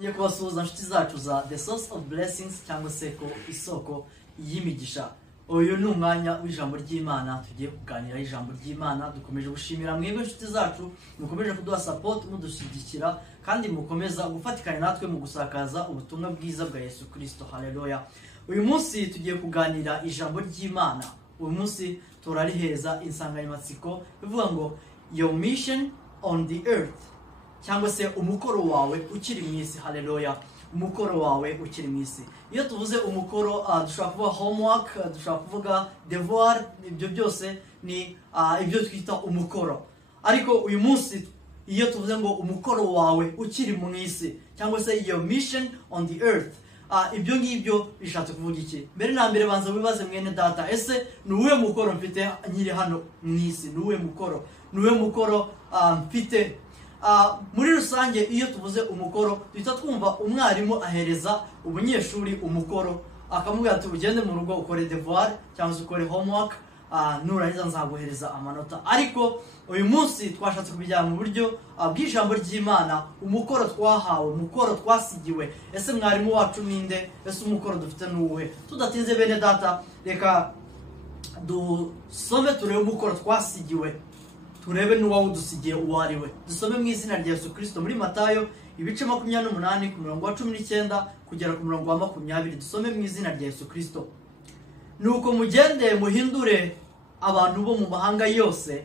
Ngiye kubasuhuza inshuti zacu za The Source of Blessings cyangwa se ko isoko y'imigisha. Uyu ni umwanya w'ijambo ry'Imana, tugiye kuganira ijambo ry'Imana. Dukomeje gushimira mwebwe inshuti zacu mukomeje kuduha support mudushyigikira kandi mukomeza gufatikanya natwe mu gusakaza ubutumwa bwiza bwa Yesu Kristo. Haleluya. Uyu munsi tugiye kuganira ijambo ry'Imana. Uyu munsi turariheza insanganyamatsiko ivuga ngo your mission on the earth, cyangwa se umukoro wawe ukiri mu isi. Haleluya. Umukoro wawe ukiri mu isi. Iyo tuvuze umukoro dushobora kuvuga homework, dushobora kuvuga devoir, ibyo byose ni ibyo twita umukoro. Ariko uyu munsi iyo tuvuze ngo umukoro wawe ukiri mu isi, cyangwa se your mission on the earth, ibyo ngibyo bishatse kuvuga iki? Mbere na mbere banza wibaze mwene data, ese nuwe mukoro mfite nyiri hano mu isi? Nuwe mukoro mfite? Muri rusange iyo tuvuze umukoro duhita twumva umwarimu ahereza umunyeshuri umukoro, akamubwira ati ugende mu rugo ukore devoir cyangwa se ukore homework, nurangiza nzaguhereza amanota. Ariko uyu munsi twashatse kubijyana mu buryo bw'ijambo ry'Imana. Umukoro twahawe, umukoro twasigiwe, ese mwarimu wacu ninde? Ese umukoro dufite nuwe? Tudatinze bene data, reka dusome turebe umukoro twasigiwe, turebe n'uwawudusigiye uwo ari we. Dusome mu izina rya Yesu Kristo muri Matayo ibice 28 ku murongo wa 19 kugera ku murongo wa 20. Dusome mu izina rya Yesu Kristo. Nuko mugende muhindure abantu bo mu mahanga yose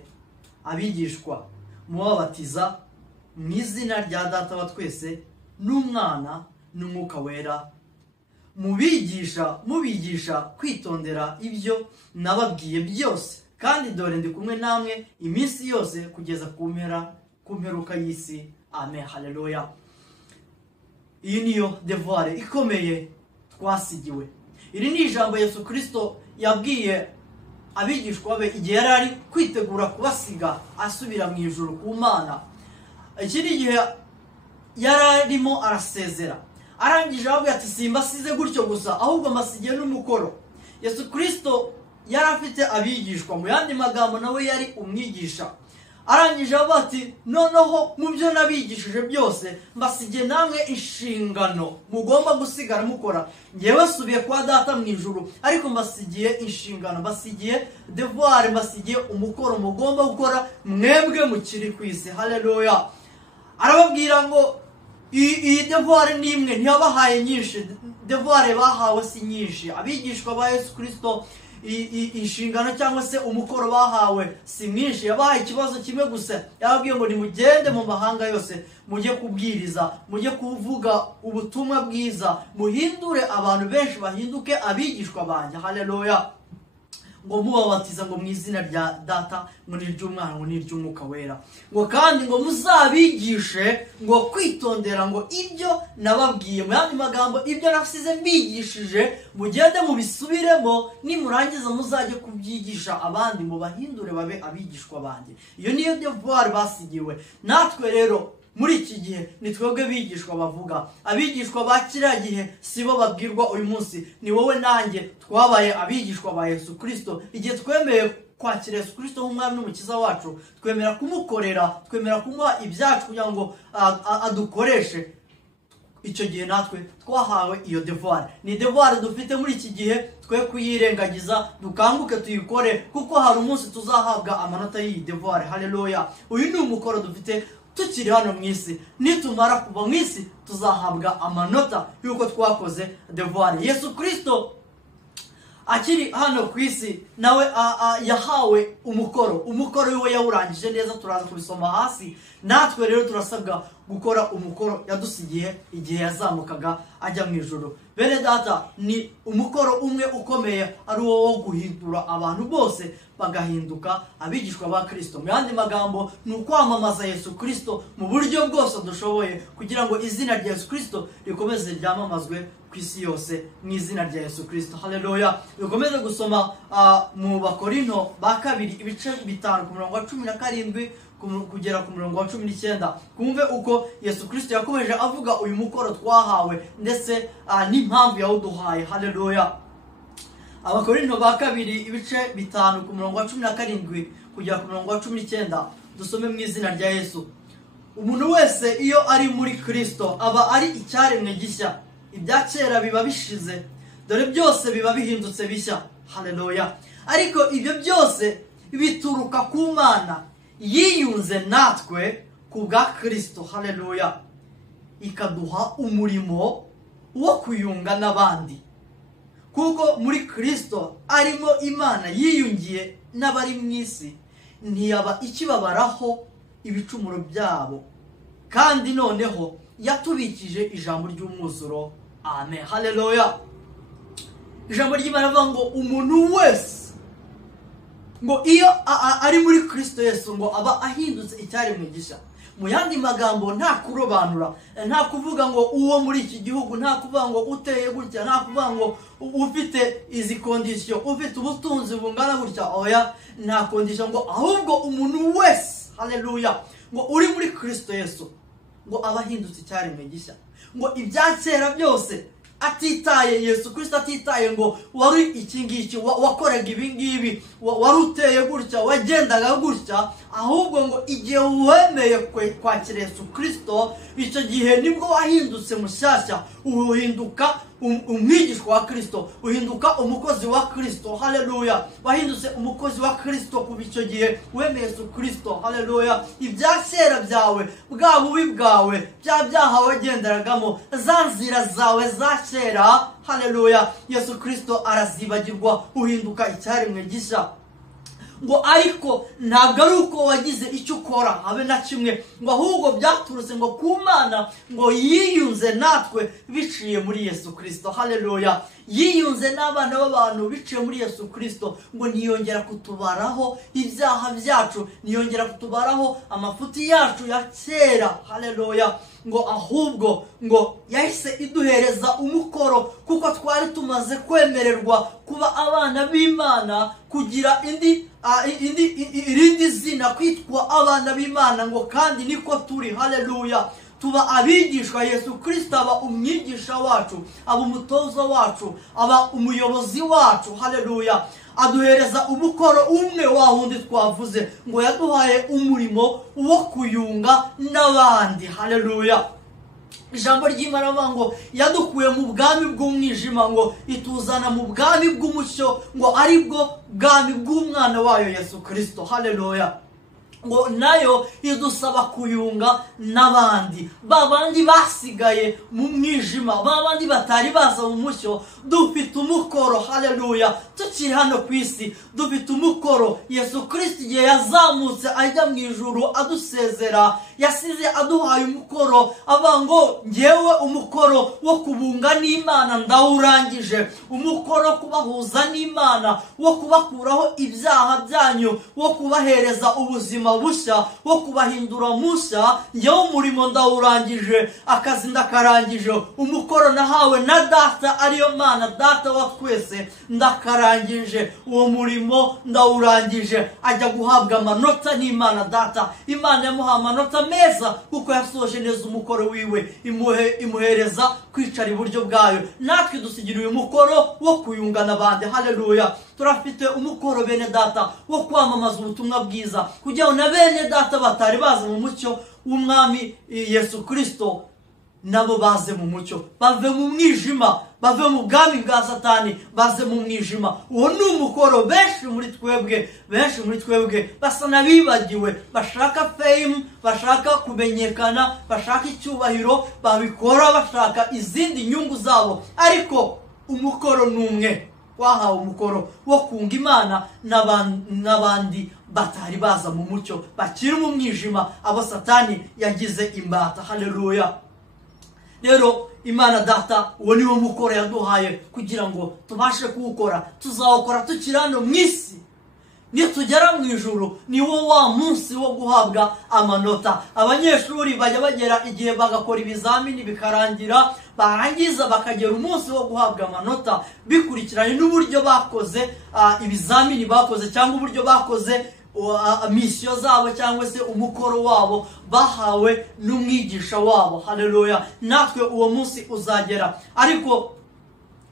abigishwa, mubabatiza mu izina rya Data wa twese n'Umwana n'Umwuka wera, mubigisha kwitondera ibyo nababwiye byose, kandi dore ndi kumwe namwe iminsi yose kugeza ku mperuka y'isi. Amen. Haleluya. Iyi niyo devoir ikomeye twasigiwe. Iri ni ijambo Yesu Kristo yabwiye abigishwa be igihe yari ari kwitegura kubasiga asubira mu ijuru ku Mana. Iki ni igihe yari arimo arasezera, arangije avuga ati simbasize gutyo gusa, ahubwo mbasigiye n'umukoro. Yesu Kristo yari afite abigishwa, mu yandi magambo nawe yari umwigisha. Arangije avuga ati noneho mu byo nabigishije byose mbasigiye namwe inshingano mugomba gusigara mukora. Ngewe subiye kwa Data mu ijuru, ariko mbasigiye inshingano, mbasigiye devoir, mbasigiye umukoro mugomba gukora mwebwe mukiri ku isi. Haleluya. Arababwira ngo iyi devoir ni imwe, ntiyabahaye nyinshi. Devoir bahawe si nyinshi. Abigishwa ba Yesu Kristo inshingano cyangwa se umukoro bahawe si mwinshi. Yabahaye ikibazo kimwe gusa, yababwiye ngo nimugende mu mahanga yose, mujye kubwiriza, mujye kuvuga ubutumwa bwiza, muhindure abantu benshi bahinduke abigishwa banjye. Haleluya. Ngo mubabatiza ngo mu izina rya Data, ngo n'iry'Umwana, ngo n'iry'Umwuka wera, ngo kandi ngo muzabigishe ngo kwitondera ngo ibyo nababwiye. Mu yandi magambo, ibyo nasize mbigishije mugende mubisubiremo, nimurangiza muzajye kubyigisha abandi, mubahindure babe abigishwa banjye. Iyo niyo devoir basigiwe. Natwe rero muri iki gihe ni twebwe bigishwa bavuga. Abigishwa ba kiriya gihe sibo babwirwa uyu munsi. Ni wowe nanjye twabaye abigishwa ba Yesu Kristo. Igihe twemeye kwakira Yesu Kristo nk'umwami n'umukiza wacu, twemera kumukorera, twemera kumuha ibyacu kugira ngo adukoreshe, icyo gihe natwe twahawe iyo devoir. Ni devoir dufite muri iki gihe, twe kuyirengagiza, dukanguke tuyikore, kuko hari umunsi tuzahabwa amanota y'iyi devoir. Haleluya. Uyu ni umukoro dufite tukiri hano mu isi. Nitumara kuva mu isi tuzahabwa amanota yuko twakoze devoir. Yesu Kristo akiri hano ku isi nawe yahawe umukoro we yawurangije neza, turaza kubisoma hasi. Natwe rero turasabwa gukora umukoro yadusigiye igihe yazamukaga ajya mu ijuru. Bene data, ni umukoro umwe ukomeye, ari wo guhindura abantu bose bagahinduka abigishwa ba Kristo. Mu yandi magambo, ni ukwamamaza Yesu Kristo mu buryo bwose dushoboye, kugira ngo izina rya Yesu Kristo rikomeze ryamamazwe ku isi yose mu izina rya Yesu Kristo. Haleluya. Dukomeze gusoma mu Bakorinto ba kabiri ibice 5 ku murongo wa 17 kugera ku murongo wa 19. Kumve uko Yesu Kristo yakomeje avuga uyu mukoro twahawe ndetse n'impamvu yawuduhaye. Haleluya. Abakorinto ba kabiri ibice 5 ku murongo wa 17 kugera ku murongo wa 19. Dusome mu izina rya Yesu. umuntu wese iyo ari muri Kristo aba ari icyaremwe gishya, ibya kera biba bishize, dore byose biba bihindutse bishya. Haleluya. Ariko ibyo byose bituruka ku Mana yiyunze natwe ku bwa Kristo. Haleluya. Ikaduha umurimo wo kuyunga n'abandi, kuko muri Kristo arimo Imana yiyungiye n'abari mu isi, ntiyaba ikibabaraho ibicumuro byabo, kandi noneho yatubikije ijambo ry'umwuzuro. Amen. Haleluya. Ijambo ry'Imana rivuga ngo umuntu wese ngo iyo ari muri Kristo Yesu ngo aba ahindutse icyaremwe gishya. Mu yandi magambo, nta kurobanura, nta kuvuga ngo uwo muri iki gihugu, nta kuvuga ngo uteye gutya, nta kuvuga ngo ufite izi kondisiyo, ufite ubutunzi bungana gutya. Oya, nta kondisiyo, ngo ahubwo umuntu wese, haleluya, ngo uri muri Kristo Yesu ngo aba ahindutse icyaremwe gishya. Ngo ibya kera byose, atitaye Yesu Kristo, atitaye ngo wari iki ngiki, wakoraga ibi ngibi, wari uteye gutya, wagendaga gutya, ahubwo ngo igihe wemeye kwakira Yesu Kristo, icyo gihe nibwo wahindutse mushyashya, uhinduka umwigishwa wa Kristo, uhinduka umukozi wa Kristo. Haleluya. Wahindutse umukozi wa Kristo kuva icyo gihe wemeye Yesu Kristo. Haleluya. Ibya kera byawe, bwa bubi bwawe, bya byaha wagenderagamo, za nzira zawe za kera, haleluya, Yesu Kristo arazibagirwa, uhinduka icyaremwe gishya. Ngo ariko ntabwo ari uko wagize icyo ukora habe na kimwe, ngo ahubwo byaturutse ngo ku Mana ngo yiyunze natwe biciye muri Yesu Kristo. Haleluya. Yiyunze n'abana b'abantu biciye muri Yesu Kristo, ngo ntiyongera kutubaraho ibyaha byacu, ntiyongera kutubaraho amafuti yacu ya kera. Haleluya. Ngo ahubwo ngo yahise iduhereza umukoro, kuko twari tumaze kwemererwa kuba abana b'Imana, kugira irindi zina, kwitwa abana b'Imana, ngo kandi niko turi. Haleluya. Tuba abigishwa. Yesu Kristo aba umwigisha wacu, aba umutoza wacu, aba umuyobozi wacu. Haleluya. Aduhereza umukoro umwe wa wundi twavuze, ngo yaduhaye umurimo wo kuyunga n'abandi. Haleluya. Ijambo ry'Imana rivuga ngo yadukuye mu bwami bw'umwijima ngo ituzana mu bwami bw'umucyo, ngo aribwo bwami bw'umwana wayo Yesu Kristo. Haleluya. ngo nayo idusaba kuyunga n'abandi, babandi basigaye mu mwijima, babandi batari baza mu mucyo. Dufite umukoro. Haleluya. Tukiri hano ku isi dufite umukoro. Yesu Kristo igihe yazamutse ajya mu ijuru adusezera, yasize aduhaye umukoro, avuga ngo ngewe umukoro wo kubunga n'Imana ndawurangije, umukoro wo kubahuza n'Imana, wo kubakuraho ibyaha byanyu, wo kubahereza ubuzima bushya, wo kubahindura mushya. Ngewe umurimo ndawurangije, akazi ndakarangije, umukoro nahawe na Data ariyo Mana, Data wa twese, ndakarangije, uwo murimo ndawurangije. Ajya guhabwa amanota n'Imana Data. Imana yamuha amanota meza kuko yasoje neza umukoro wiwe, imuhereza kwicara iburyo bwayo. Natwe dusigira uyu mukoro wo kuyunga n'abandi. Haleluya. Turafite umukoro bene Data wo kwamamaza ubutumwa bwiza, kugira ngo na bene Data batari baza mu mucyo w'umwami Yesu Kristo nabo baze mu mucyo, bave mu mwijima, bave mu bwami bwa Satani, baze mu mwijima. Uwo ni umukoro benshi muri twebwe basa nabibagiwe, bashaka fame, bashaka kumenyekana, bashaka icyubahiro, babikora bashaka izindi nyungu zabo. Ariko umukoro numwe, wahawe umukoro wo kunga Imana n'abandi batari baza mu mucyo, bakiri mu mwijima, abo Satani yagize imbata. Haleluya. Rero Imana Data, uwo niwo mukoro yaduhaye kugira ngo tubashe kuwukora. Tuzawukora tukiri hano mu isi. Nitugera mu ijuru niwo wa munsi wo guhabwa amanota. Abanyeshuri bajya bagera igihe bagakora ibizamini bikarangira, barangiza bakagera umunsi wo guhabwa amanota bikurikiranye n'uburyo bakoze ibizamini bakoze, cyangwa uburyo bakoze misiyo zabo, cyangwa se umukoro wabo bahawe n'umwigisha wabo. Haleluya. Natwe uwo munsi uzagera. Ariko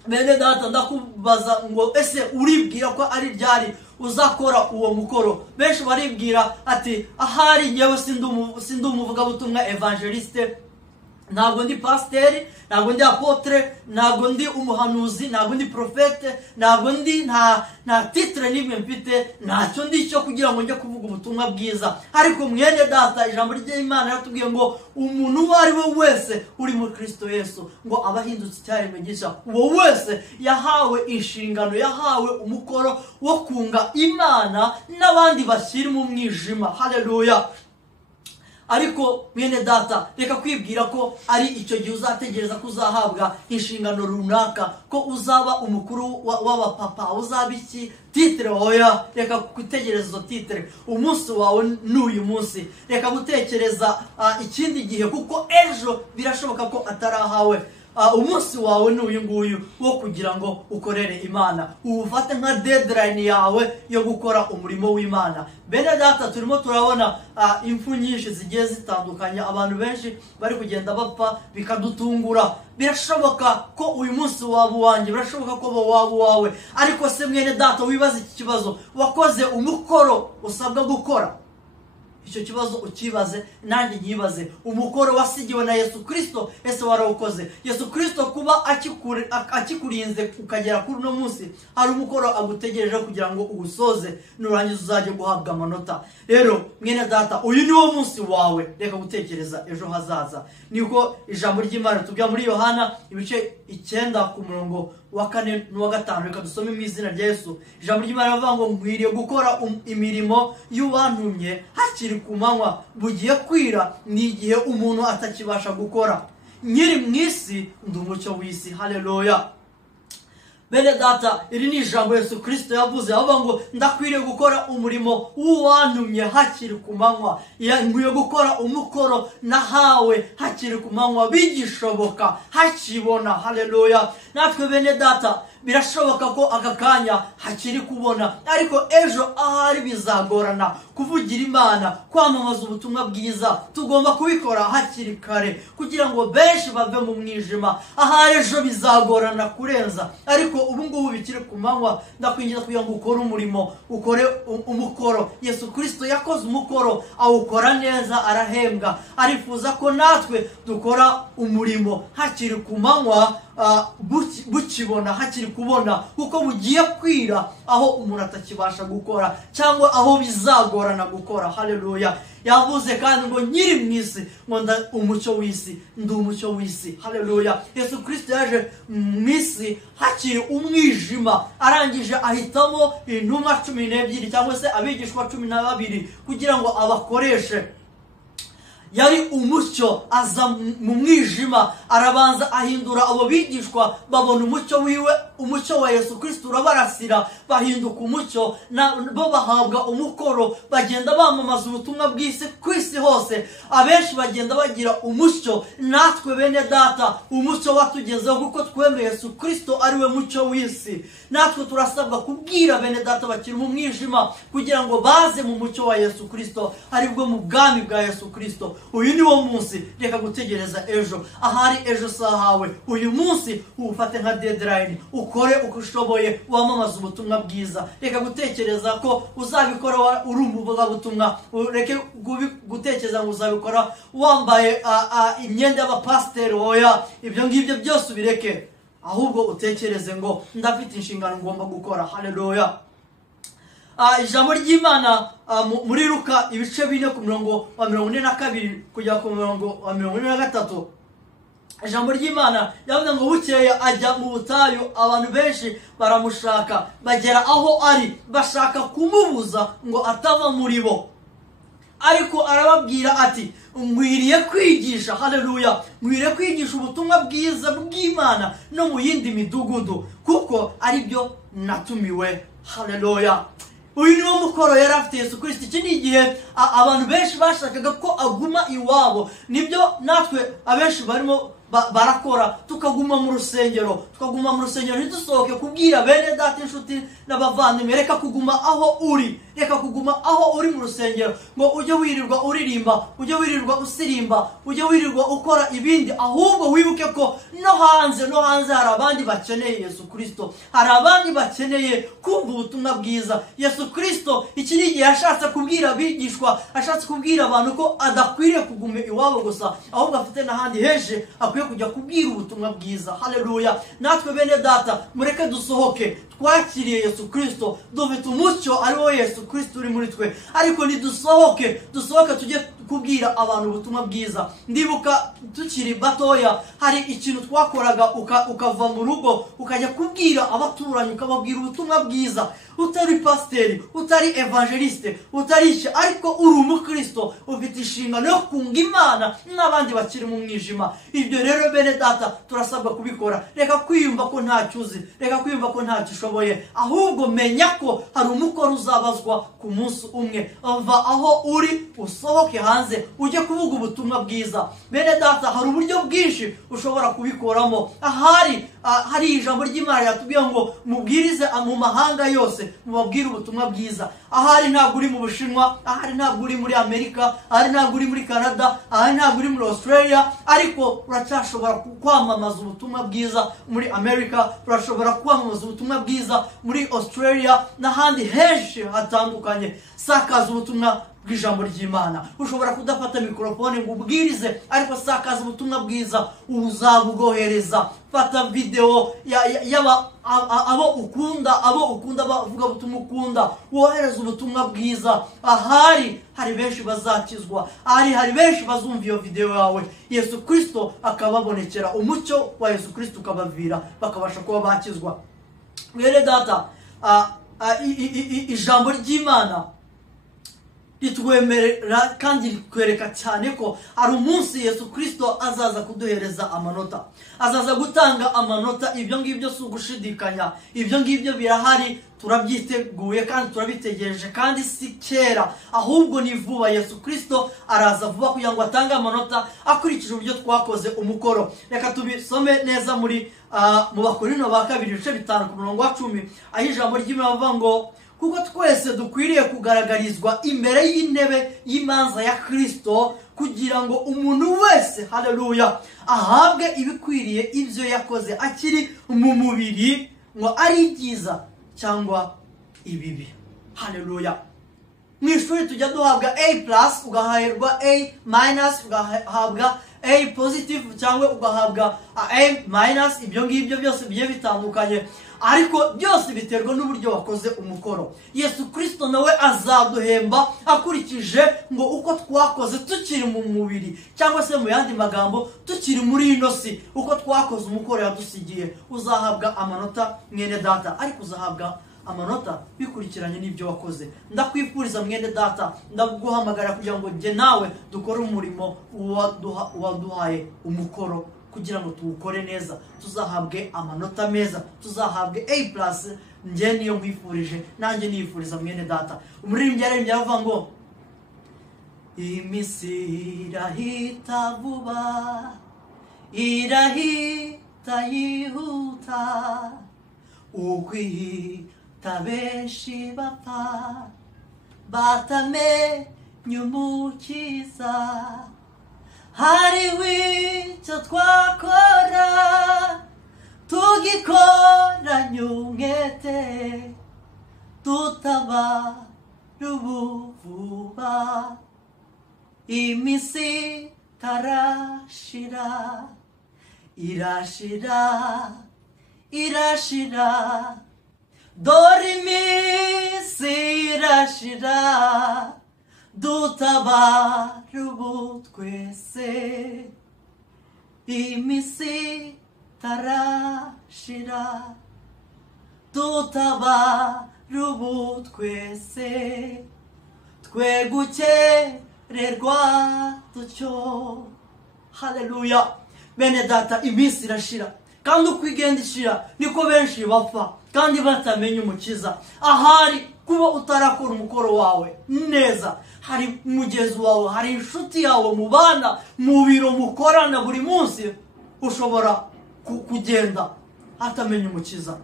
bene Data, ndakubaza ngo ese uribwira ko ari ryari uzakora uwo mukoro. Benshi baribwira ati ahari nyewe sindi umuvugabutumwa evangeliste, ntabwo ndi pasiteri, ntabwo ndi apotre, ntabwo ndi umuhanuzi, ntabwo ndi profete, ntabwo ndi nta titre n'imwe mfite, ntacyo ndi cyo kugira ngo njye kuvuga ubutumwa bwiza. Ariko mwene data, ijambo ry'Imana ratubwiye ngo umuntu uwo ari we wese uri muri Kristo Yesu ngo abahindutse icyaremwe gishya. Uwo wese yahawe inshingano, yahawe umukoro wo kunga Imana n'abandi bashyira mu mwijima. Haleluya. Ariko mwene data, reka kwibwira ko ari icyo gihe uzategereza ko uzahabwa inshingano runaka, ko uzaba umukuru w'abapapa, uzaba iki titre. Oya, reka gutegereza izo titre. Umunsi wawe n'uyu munsi. Reka gutekereza ikindi gihe, kuko ejo birashoboka ko atarahawe. Umunsi wawe n'uyu nguyu wo kugira ngo ukorere Imana, ufate nka deadline yawe yo gukora umurimo w'Imana. Bene data, turimo turabona impfu nyinshi zigiye zitandukanye, abantu benshi bari kugenda bapfa bikadutungura. Birashoboka ko uyu munsi waba uwanjye, birashoboka ko waba uwawe. Ariko se mwene data, wibaza iki kibazo: wakoze umukoro usabwa gukora? Icyo kibazo ukibaze, nanjye nyibaze. Umukoro wasigiwe na Yesu Kristo, ese warawukoze? Yesu Kristo kuba akikurinze ukagera kuri uno munsi, hari umukoro agutegereje kugira ngo ugusoze, nurangiza uzajye guhabwa amanota. Rero mwene data, uyu ni wo munsi wawe. Reka gutekereza ejo hazaza. Niko ijambo ry'Imana tubwira muri Yohana ibice 9 ku murongo wa 4 n'uwa 5. Reka dusome mu izina rya Yesu. Ijambo ry'Imana rivuga ngo nkwiriye gukora imirimo y'uwantumye hakiri ku manywa, bugiye kwira ni igihe umuntu atakibasha gukora. Nyiri mu isi ndi umucyo w'isi. Haleluya. Bene data, iri ni ijambo Yesu Kristo yavuze, avuga ngo ndakwiriye gukora umurimo w'uwantumye hakiri ku manywa. Nkwiye gukora umukoro nahawe hakiri ku manywa, bigishoboka hakibona. Haleluya. Natwe bene data, birashoboka ko aka kanya hakiri kubona, ariko ejo ahari bizagorana kuvugira Imana, kwamamaza ubutumwa bwiza. Tugomba kubikora hakiri kare kugira ngo benshi bave mu mwijima. Ahari ejo bizagorana kurenza, ariko ubu ngubu bikiri ku manywa. Ndakwinginze kugira ngo ukore umurimo, ukore umukoro. Yesu Kristo yakoze umukoro, awukora neza, arahembwa. Arifuza ko natwe dukora umurimo hakiri ku manywa, bukibona, hakiri kubona, kuko bugiye kwira aho umuntu atakibasha gukora, cyangwa aho bizagorana gukora. Haleluya. Yavuze kandi ngo nyiri mu isi ngo umucyo w'isi, ndi umucyo w'isi. Haleluya. Yesu Kristo yaje mu isi hakiri umwijima, arangije ahitamo intumwa 12 cyangwa se abigishwa 12 kugira ngo abakoreshe. Yari umucyo, aza mu mwijima, arabanza ahindura abo bigishwa, babona umucyo wiwe. Umucyo wa Yesu Kristo urabarasira, bahinduka umucyo, bo bahabwa umukoro, bagenda bamamaza ubutumwa bw'isi ku isi hose. Abenshi bagenda bagira umucyo. Natwe bene data, umucyo watugezeho kuko twemeye Yesu Kristo ari we mucyo w'isi. Natwe turasabwa kubwira bene data bakiri mu mwijima kugira ngo baze mu mucyo wa Yesu Kristo, aribwo mu bwami bwa Yesu Kristo. Uyu ni wo munsi. Reka gutegereza ejo. Ahari ejo sahawe, uyu munsi ufate nka deadline, ukore uko ushoboye, wamamaza ubutumwa bwiza. Reka gutekereza ko uzabikora uri umuvugabutumwa. Reke gutekereza ngo uzabikora wambaye imyenda y'abapasiteri. Oya, ibyo ngibyo byose ubireke, ahubwo utekereze ngo ndafite inshingano ngomba gukora. Haleluya. Ijambo ry'Imana muri Luka ibice 4 ku murongo wa 42 kujya ku murongo wa 43. Ijambo ry'Imana yavuze ngo bukeye ajya mu butayu, abantu benshi baramushaka, bagera aho ari, bashaka kumubuza ngo atava muri bo. Ariko arababwira ati nkwiriye kwigisha. Haleluya. Nkwiriye kwigisha ubutumwa bwiza bw'Imana no mu yindi midugudu, kuko ari byo natumiwe. Haleluya. Uyu ni wo mukoro yari afite Yesu Kristo. Iki ni igihe abantu benshi bashakaga ko aguma iwabo. Nibyo natwe abenshi barimo barakora, tukaguma mu rusengero, ntidusohoke kubwira bene data inshuti n'abavandimwe. Reka kuguma aho uri mu rusengero ngo ujye wirirwa uririmba, ujye wirirwa usirimba, ujye wirirwa ukora ibindi, ahubwo wibuke ko no hanze hari abandi bakeneye Yesu Kristo, hari abandi bakeneye kumva ubutumwa bwiza. Yesu Kristo iki ni igihe yashatse kubwira abigishwa, ashatse kubwira abantu ko adakwiriye kuguma iwabo gusa, ahubwo afite n'ahandi heje akwiye kujya kubwira ubutumwa bwiza. Haleluya. Natwe bene data mureke dusohoke, twakiriye Yesu Kristo, dufite umucyo ari wo Yesu Kristo uri muri twe, ariko nidusohoke tujye kubwira abantu ubutumwa bwiza. Ndibuka tukiri batoya hari ikintu twakoraga, ukava mu rugo ukajya kubwira abaturanyi, ukababwira ubutumwa bwiza, utari pasiteri, utari evangeliste, utari ariko uri umukristo, ufite inshingano yo kunga Imana n'abandi bakiri mu mwijima. Ibyo rero bene data turasabwa kubikora. Reka kwiyumva ko ntacyo uzi, reka kwiyumva ko ntacyo ushoboye, ahubwo menya ko hari umukoro uzabazwa ku munsi umwe. Va aho uri usohoke hanze ujye kuvuga ubutumwa bwiza. Bene data hari uburyo bwinshi ushobora kubikoramo. Hari ijambo ry'Imana yatubwiye ngo mubwirize mu mahanga yose, mubabwire ubutumwa bwiza. Ahari ntabwo uri mu Bushinwa, ahari ntabwo uri muri Amerika, ahari ntabwo uri muri Canada, ahari ntabwo uri muri Australia, ariko uracyashobora kwamamaza ubutumwa bwiza muri Amerika, urashobora kwamamaza ubutumwa bwiza muri Australia n'ahandi henshi hatandukanye. Sakaza ubutumwa bw'ijambo ry'Imana. Ushobora kudafata mikrofone ngo ubwirize, ariko sakaza ubutumwa bwiza, uzabwohereza. Fata video abo ukunda bavuga ubutumwa ukunda, wohereza ubutumwa bwiza. Hari benshi bazakizwa, hari benshi bazumva iyo video yawe, Yesu Kristo akababonekera, umucyo wa Yesu Kristo ukabavira, bakabasha kuba bakizwa. Mwene data, ijambo ry'Imana ritwemerera kandi ritwereka cyane ko hari umunsi Yesu Kristo azaza kuduhereza amanota, azaza gutanga amanota. Ibyo ngibyo si ugushidikanya, ibyo ngibyo birahari, turabyiteguye kandi turabitegereje, kandi si kera ahubwo ni vuba. Yesu Kristo araza vuba kugira ngo atange amanota akurikije uburyo twakoze umukoro. Reka tubisome neza muri mu Bakorinto ba 2:5-10, aho ijambo ry'Imana rivuga ngo kuko twese dukwiriye kugaragarizwa imbere y'intebe y'imanza ya Kristo, kugira ngo umuntu wese, haleluya, ahabwe ibikwiriye ibyo yakoze akiri mu mubiri, ngo ari byiza cyangwa ibibi. Haleluya. Mu ishuri tujya duhabwa A+, ugahabwa A-, ugahabwa A positive cyangwa ugahabwa A-. Ibyo ngibyo byose bigiye bitandukanye, ariko byose biterwa n'uburyo wakoze umukoro. Yesu Kristo nawe azaduhemba akurikije ngo uko twakoze tukiri mu mubiri, cyangwa se mu yandi magambo tukiri muri ino si, uko twakoze umukoro yadusigiye. Uzahabwa amanota mwene data, ariko uzahabwa amanota bikurikiranye n'ibyo wakoze. Ndakwifuriza mwene data, ndaguhamagara kugira ngo njye nawe dukore umurimo waduhaye umukoro, kugira ngo tuwukore neza, tuzahabwe amanota meza, tuzahabwe A+. Njye niyo nkwifurije, nanjye niyifuriza mwene data. Umuririmbyi yaririmbye aravuga ngo iminsi irahita vuba, irahita yihuta, ukwihita benshi bapfa batamenye umukiza. Hariho icyo twakora tugikoranye umwete, tutabara ubuvuba. Iminsi tarashira, irashira, dore iminsi irashira, dutabara ubu twese. Iminsi tarashira, dutabara ubu twese, twe gukererwa dutyo. Haleluya. Bene data, iminsi irashira, kandi uko igenda ishira niko benshi bapfa kandi batamenye umukiza. Ahari kuba utarakora umukoro wawe neza, hari umugezi wawe, hari inshuti yawe mubana mu biro mukorana buri munsi, ushobora kugenda hatamenya umukiza.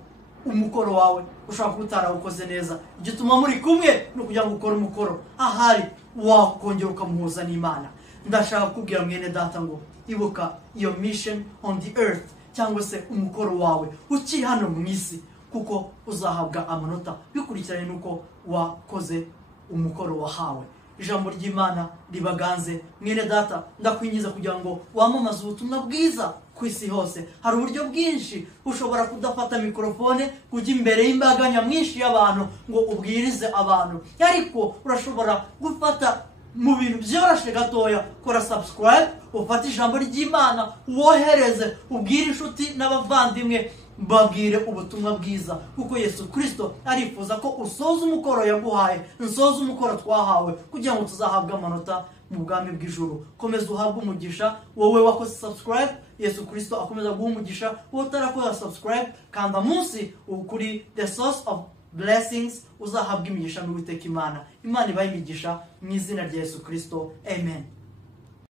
Umukoro wawe ushobora kuba utarawukoze neza, igituma muri kumwe no kugira ngo ukore umukoro ahari wakongera ukamuhuza n'Imana. Ndashaka kubwira mwene data ngo ibuka iyo mission on the earth, cyangwa se umukoro wawe ukiri hano mu isi, kuko uzahabwa amanota bikurikiranye nuko wakoze umukoro wahawe. Ijambo ry'Imana ribaganze. Mwene data, ndakwingiza kugira ngo wamamaze ubutumwa bwiza ku isi hose. Hari uburyo bwinshi ushobora kudafata mikrofone kujya imbere y'imbaga nyamwinshi y'abantu ngo ubwirize abantu, ariko urashobora gufata mu bintu byoroshye gatoya. Kora subscribe, ufate ijambo ry'Imana wohereze, ubwire inshuti n'abavandimwe, babwire ubutumwa bwiza, kuko Yesu Kristo arifuza ko usoza umukoro yaguhaye, nsoza umukoro twahawe, kugira ngo tuzahabwe amanota mu bwami bw'ijuru. Komeza uhabwe umugisha wowe wakoze subscribe. Yesu Kristo akomeza guha umugisha wowe utarakoze subscribe. Kanda munsi kuri the source of blessings, uzahabwe imigisha n'Uwiteka Imana. Imana ibahe imigisha mu izina rya Yesu Kristo, amen.